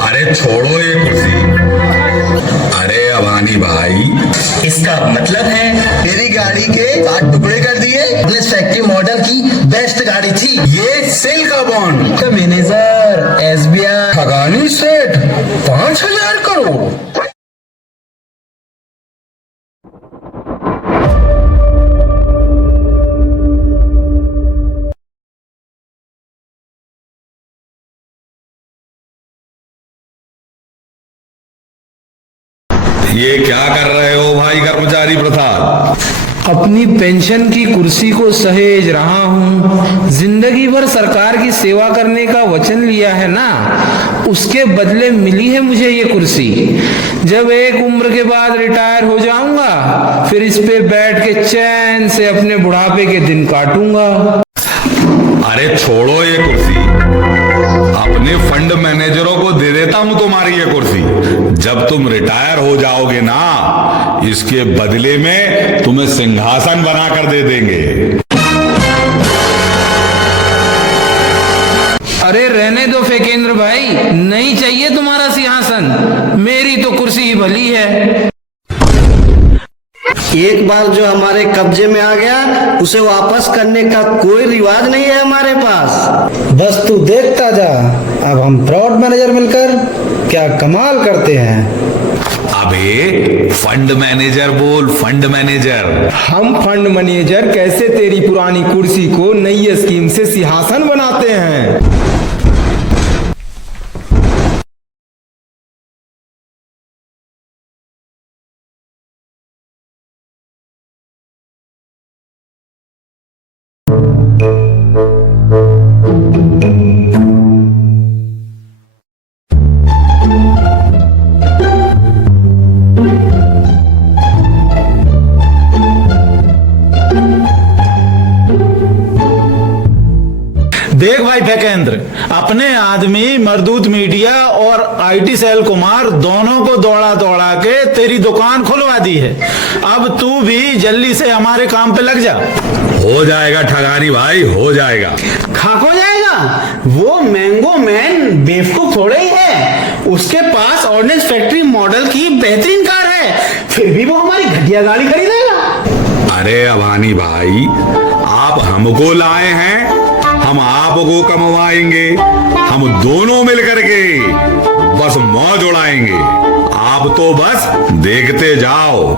अरे छोड़ो ये कुर्सी। अरे अबानी भाई, इसका मतलब है मेरी गाड़ी के 7 टुकड़े कर दिए। प्लस फैक्ट्री मॉडल की बेस्ट गाड़ी थी। ये सेल का बॉन्ड। मैनेजर SBI ठगानी सेठ 5,000 करोड़। ये क्या कर रहे हो भाई कर्मचारी प्रसाद? अपनी पेंशन की कुर्सी को सहेज रहा हूँ। जिंदगी भर सरकार की सेवा करने का वचन लिया है ना, उसके बदले मिली है मुझे ये कुर्सी। जब एक उम्र के बाद रिटायर हो जाऊंगा, फिर इस पे बैठ के चैन से अपने बुढ़ापे के दिन काटूंगा। अरे छोड़ो ये कुर्सी, अपने फंड मैनेजरों को दे देता हूं तुम्हारी ये कुर्सी। जब तुम रिटायर हो जाओगे ना, इसके बदले में तुम्हें सिंहासन बनाकर दे देंगे। अरे रहने दो फेकेंद्र भाई, नहीं चाहिए तुम्हारा सिंहासन, मेरी तो कुर्सी ही भली है। एक बार जो हमारे कब्जे में आ गया, उसे वापस करने का कोई रिवाज नहीं है हमारे पास। बस तू देखता जा, अब हम फ्रॉड मैनेजर मिलकर क्या कमाल करते हैं। अबे फंड मैनेजर बोल, फंड मैनेजर। हम फंड मैनेजर कैसे तेरी पुरानी कुर्सी को नई स्कीम से सिंहासन बनाते हैं। देख भाई फेकेंद्र, अपने आदमी मरदूत मीडिया और IT सेल कुमार दोनों को दौड़ा दौड़ा के तेरी दुकान खुलवा दी है। अब तू भी जल्दी से हमारे काम पे लग जा। हो जाएगा ठगानी भाई, हो जाएगा। खाक हो जाएगा। वो मैंगो मैन बेवकूफ थोड़े ही है, उसके पास ऑर्डिनेंस फैक्ट्री मॉडल की बेहतरीन कार है, फिर भी वो हमारी घटिया गाड़ी खरीदेगा। अरे अबानी भाई, आप हमको लाए हैं, हम आपको कमवाएंगे। हम दोनों मिलकर के बस मौज उड़ाएंगे, आप तो बस देखते जाओ।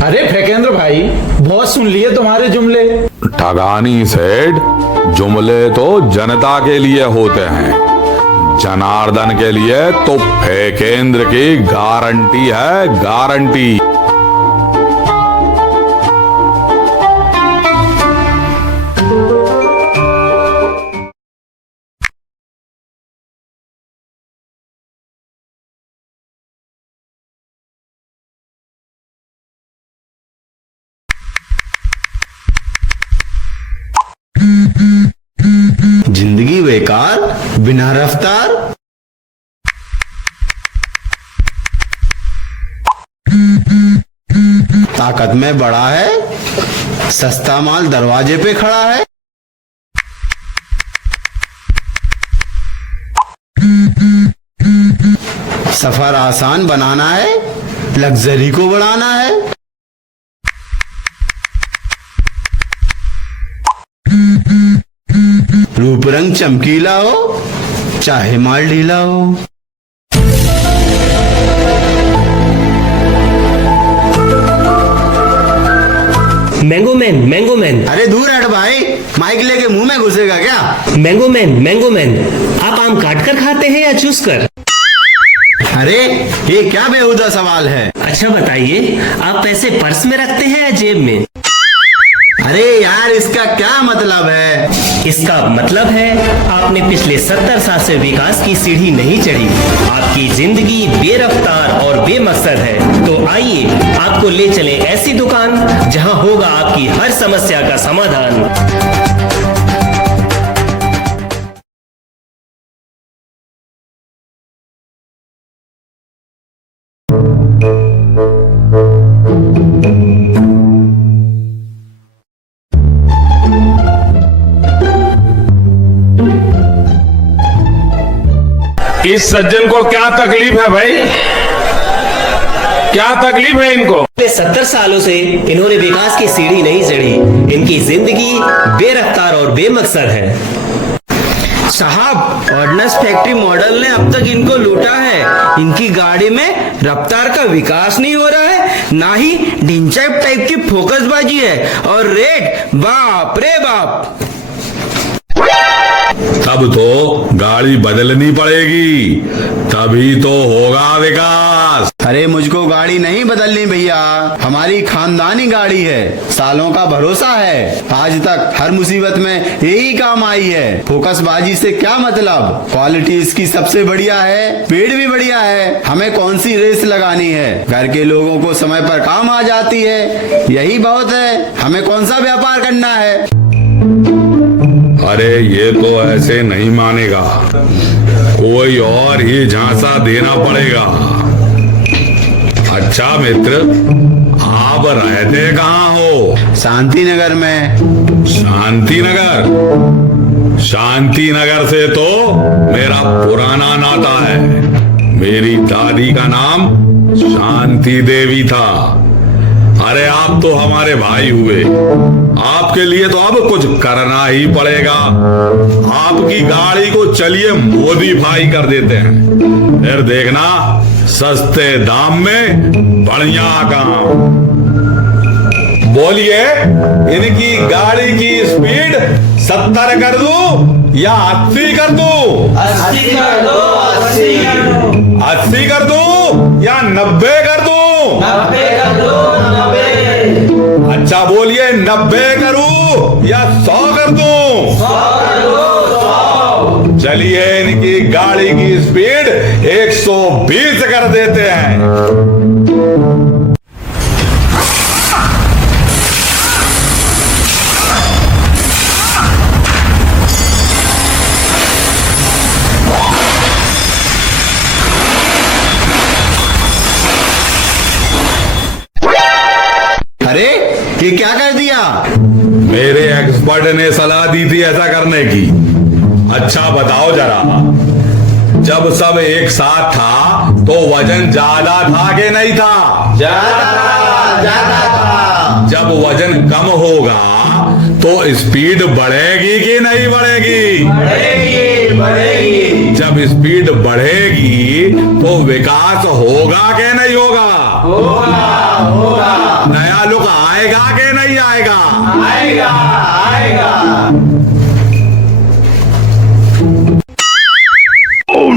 अरे फेकेंद्र भाई, बहुत सुन लिए तुम्हारे जुमले। ठगानी सेठ, जुमले तो जनता के लिए होते हैं, जनार्दन के लिए तो फेकेंद्र की गारंटी है, गारंटी। जिंदगी बेकार बिना रफ्तार। ताकत में बड़ा है, सस्ता माल दरवाजे पे खड़ा है। सफर आसान बनाना है, लग्जरी को बढ़ाना है। रूप रंग चमकीला हो, चाहे माल ढीला हो। Mango man. अरे दूर हट भाई, माइक लेके मुंह में घुसेगा क्या? मैंगो मैन, आप आम काट कर खाते हैं या चूस कर? अरे ये क्या बेहुदा सवाल है। अच्छा बताइए, आप पैसे पर्स में रखते हैं या जेब में? अरे यार, इसका क्या मतलब है? इसका मतलब है आपने पिछले 70 साल से विकास की सीढ़ी नहीं चढ़ी। आपकी जिंदगी बेरफ्तार और बेमकसद है। तो आइए आपको ले चले ऐसी दुकान जहां होगा आपकी हर समस्या का समाधान। इस सज्जन को क्या तकलीफ है भाई? क्या तकलीफ है इनको? पिछले 70 सालों से इन्होंने विकास की सीढ़ी नहीं चढ़ी। इनकी जिंदगी बेरफ्तार और बेमकसद है। साहब, ऑर्डिनेंस फैक्ट्री मॉडल ने अब तक इनको लूटा है। इनकी गाड़ी में रफ्तार का विकास नहीं हो रहा है, ना ही ढिंचा टाइप की फोकसबाजी है, और रेट बाप रे बाप। तब तो गाड़ी बदलनी पड़ेगी, तभी तो होगा विकास। अरे मुझको गाड़ी नहीं बदलनी भैया, हमारी खानदानी गाड़ी है, सालों का भरोसा है, आज तक हर मुसीबत में यही काम आई है। फोकसबाजी से क्या मतलब, क्वालिटी इसकी सबसे बढ़िया है, स्पीड भी बढ़िया है। हमें कौन सी रेस लगानी है, घर के लोगों को समय पर काम आ जाती है, यही बहुत है। हमें कौन सा व्यापार करना है। अरे ये तो ऐसे नहीं मानेगा, कोई और ही झांसा देना पड़ेगा। अच्छा मित्र, आप रहते कहाँ हो? शांति नगर में। शांति नगर? शांति नगर से तो मेरा पुराना नाता है। मेरी दादी का नाम शांति देवी था। अरे आप तो हमारे भाई हुए, आपके लिए तो अब कुछ करना ही पड़ेगा। आपकी गाड़ी को चलिए मॉडिफाई कर देते हैं, फिर देखना सस्ते दाम में बढ़िया काम। बोलिए, इनकी गाड़ी की स्पीड 70 कर दूं या 80 कर दूं? 80 कर दो, 80 कर दो। 80 कर दूं या 90 कर दूं? 90 कर दो, 90। अच्छा बोलिए, 90 करूं या 100 कर दूं? 100 कर दो, 100। चलिए इनकी गाड़ी की स्पीड 120 कर देते हैं। अरे ये क्या कर दिया? मेरे एक्सपर्ट ने सलाह दी थी ऐसा करने की। अच्छा बताओ जरा, जब सब एक साथ था तो वजन ज्यादा था कि नहीं था? ज्यादा था। जब वजन कम होगा तो स्पीड बढ़ेगी कि नहीं बढ़ेगी? बढ़ेगी, बढ़ेगी। जब स्पीड बढ़ेगी तो विकास होगा कि नहीं होगा? होगा। नया लुक आएगा कि नहीं आएगा? आएगा, आएगा।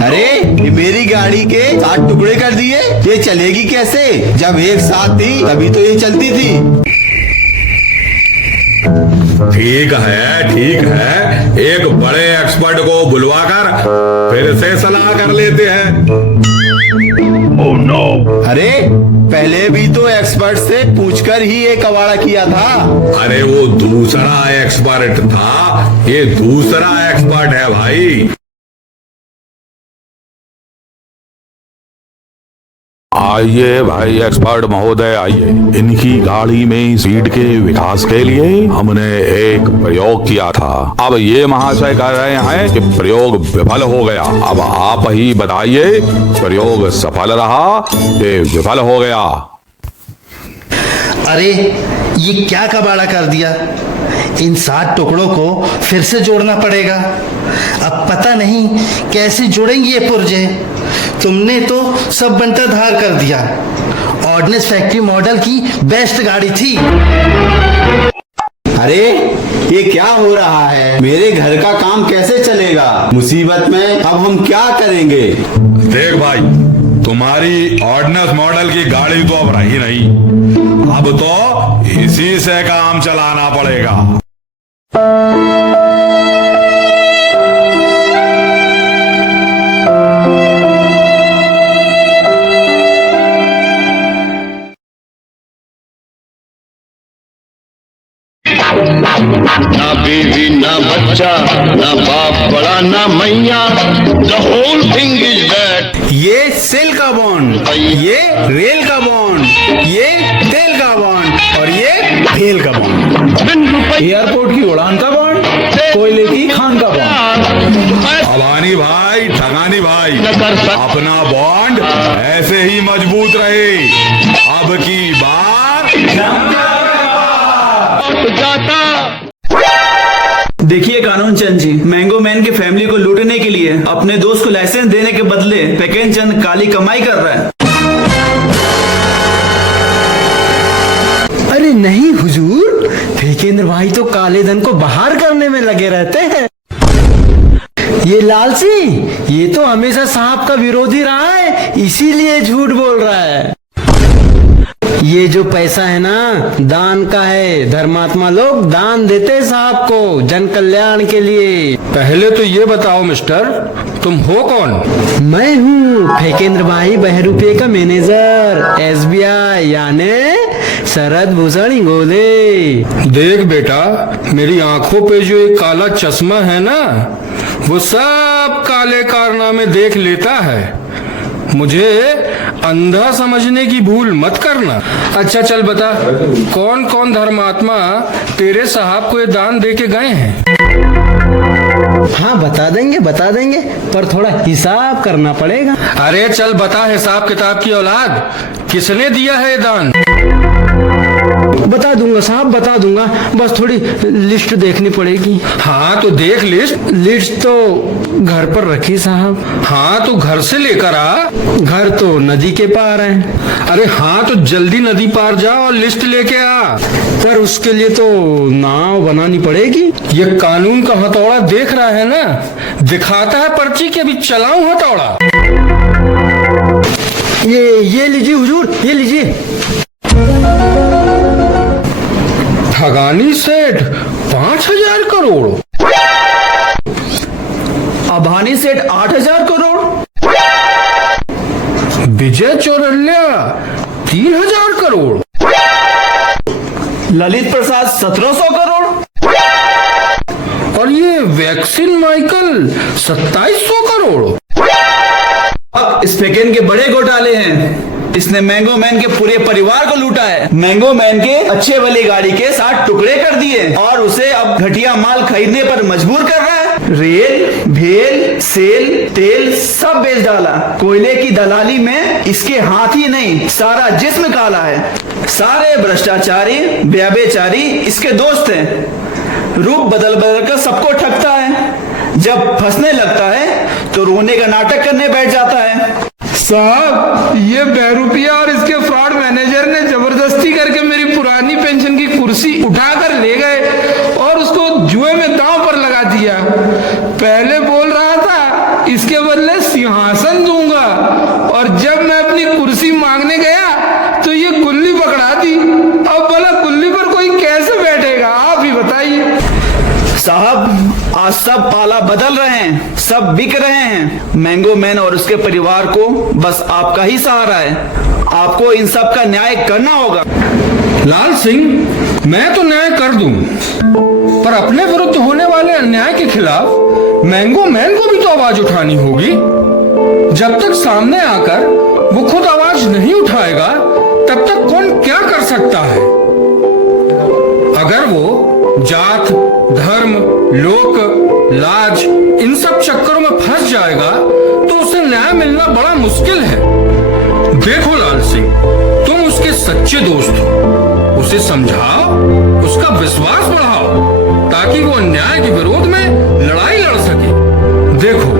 अरे ये मेरी गाड़ी के 7 टुकड़े कर दिए, ये चलेगी कैसे? जब एक साथ थी तभी तो ये चलती थी। ठीक है, एक बड़े एक्सपर्ट को बुलवाकर फिर से सलाह कर लेते हैं। Oh no! अरे पहले भी तो एक्सपर्ट से पूछकर ही ये कबाड़ा किया था। अरे वो दूसरा एक्सपर्ट था, ये दूसरा एक्सपर्ट है भाई। आइए भाई एक्सपर्ट महोदय, आइए। इनकी गाड़ी में स्पीड के विकास के लिए हमने एक प्रयोग किया था। अब ये महाशय कह रहे हैं कि प्रयोग विफल हो गया। अब आप ही बताइए, प्रयोग सफल रहा कि विफल हो गया? अरे ये क्या कबाड़ा कर दिया, इन 7 टुकड़ों को फिर से जोड़ना पड़ेगा। अब पता नहीं कैसे जुड़ेंगी ये पुर्जे। तुमने तो सब बंटा धार कर दिया। ऑर्डिनेंस फैक्ट्री मॉडल की बेस्ट गाड़ी थी। अरे ये क्या हो रहा है? मेरे घर का काम कैसे चलेगा? मुसीबत में अब हम क्या करेंगे? देख भाई, तुम्हारी ऑर्डिनेंस मॉडल की गाड़ी तो अब रही नहीं, अब तो इसी से काम चलाना पड़ेगा। ना बीवी ना बच्चा ना बाप बड़ा ना मैया, the whole thing is that. ये सेल का बॉन्ड, ये रेल का बॉन्ड, ये तेल का बॉन्ड, और ये भेल का बॉन्ड। एयरपोर्ट की उड़ान का बॉन्ड, कोयले की खान का बॉन्ड। अबानी भाई, ठगानी भाई, अपना बॉन्ड ऐसे ही मजबूत रहे। अब की बार देखिए कानून चंद जी, मैंगो मैन की फैमिली को लूटने के लिए अपने दोस्त को लाइसेंस देने के बदले फेकेंद्र चंद काली कमाई कर रहा है। अरे नहीं हुजूर, फेकेंद्र भाई तो काले धन को बाहर करने में लगे रहते हैं। ये लालची, ये तो हमेशा साहब का विरोधी रहा है, इसीलिए झूठ बोल रहा है। ये जो पैसा है ना, दान का है। धर्मात्मा लोग दान देते हैं साहब को जन कल्याण के लिए। पहले तो ये बताओ मिस्टर, तुम हो कौन? मैं हूँ फेकेंद्र भाई बहरूपे का मैनेजर, SBI यानी शरद भूषण इंगोले। देख बेटा, मेरी आंखों पे जो एक काला चश्मा है ना, वो सब काले कारनामे देख लेता है। मुझे अंधा समझने की भूल मत करना। अच्छा चल बता, कौन कौन धर्मात्मा तेरे साहब को ये दान दे के गए हैं? हाँ बता देंगे, पर थोड़ा हिसाब करना पड़ेगा। अरे चल बता, हिसाब किताब की औलाद, किसने दिया है ये दान? बता दूंगा साहब, बता दूंगा, बस थोड़ी लिस्ट देखनी पड़ेगी। हाँ तो देख लिस्ट तो घर पर रखी साहब। हाँ तो घर से लेकर आ। घर तो नदी के पार है। अरे हाँ तो जल्दी नदी पार जा और लिस्ट लेके आ। पर उसके लिए तो नाव बनानी पड़ेगी। ये कानून का हथौड़ा देख रहा है ना, दिखाता है पर्ची के अभी चलाऊं हथौड़ा। ये लीजिए हुजूर, ये लीजिए। ठगानी सेठ 5,000 करोड़, अभानी सेठ 8,000 करोड़, विजय चौरल्या 3,000 करोड़, ललित प्रसाद 1,700 करोड़ और ये वैक्सीन माइकल 2,700 करोड़। अब इस फेकेंद्र के बड़े घोटाले हैं। इसने मैंगो मैन के पूरे परिवार को लूटा है। मैंगो मैन के अच्छे वाली गाड़ी के 60 टुकड़े कर दिए और उसे अब घटिया माल खरीदने पर मजबूर कर रहा है। रेल, भेल, सेल, तेल सब बेच डाला। कोयले की दलाली में इसके हाथ ही नहीं, सारा जिस्म काला है। सारे भ्रष्टाचारी व्यभिचारी इसके दोस्त हैं। रूप बदल बदल कर सबको ठगता है। जब फंसने लगता है तो रोने का नाटक करने बैठ जाता है। साहब, ये बहरूपिया और इसके फ्रॉड मैनेजर ने जबरदस्ती करके मेरी पुरानी पेंशन की कुर्सी उठाकर ले गए और उसको जुए में दांव पर लगा दिया। पहले बोल रहा था इसके बदले सिंहासन दूंगा, और जब मैं अपनी कुर्सी मांगने गया तो ये गुल्ली पकड़ा दी। अब भला गुल्ली पर कोई कैसे बैठेगा, आप ही बताइए। साहब, आज सब पाला बदल रहे हैं, सब बिक रहे हैं। मैंगो मैन और उसके परिवार को बस आपका ही सहारा है। आपको इन सब का न्याय करना होगा। लाल सिंह, मैं तो न्याय कर दूं, पर अपने विरुद्ध होने वाले अन्याय के खिलाफ मैंगो मैन को भी तो आवाज उठानी होगी। जब तक सामने आकर वो खुद आवाज नहीं उठाएगा, तब तक कौन क्या कर सकता है? अगर वो जात, धर्म, लोक, लाज इन सब चक्करों में फंस जाएगा तो उसे न्याय मिलना बड़ा मुश्किल है। देखो लाल सिंह, तुम उसके सच्चे दोस्त हो, उसे समझाओ, उसका विश्वास बढ़ाओ, ताकि वो अन्याय के विरोध में लड़ाई लड़ सके। देखो,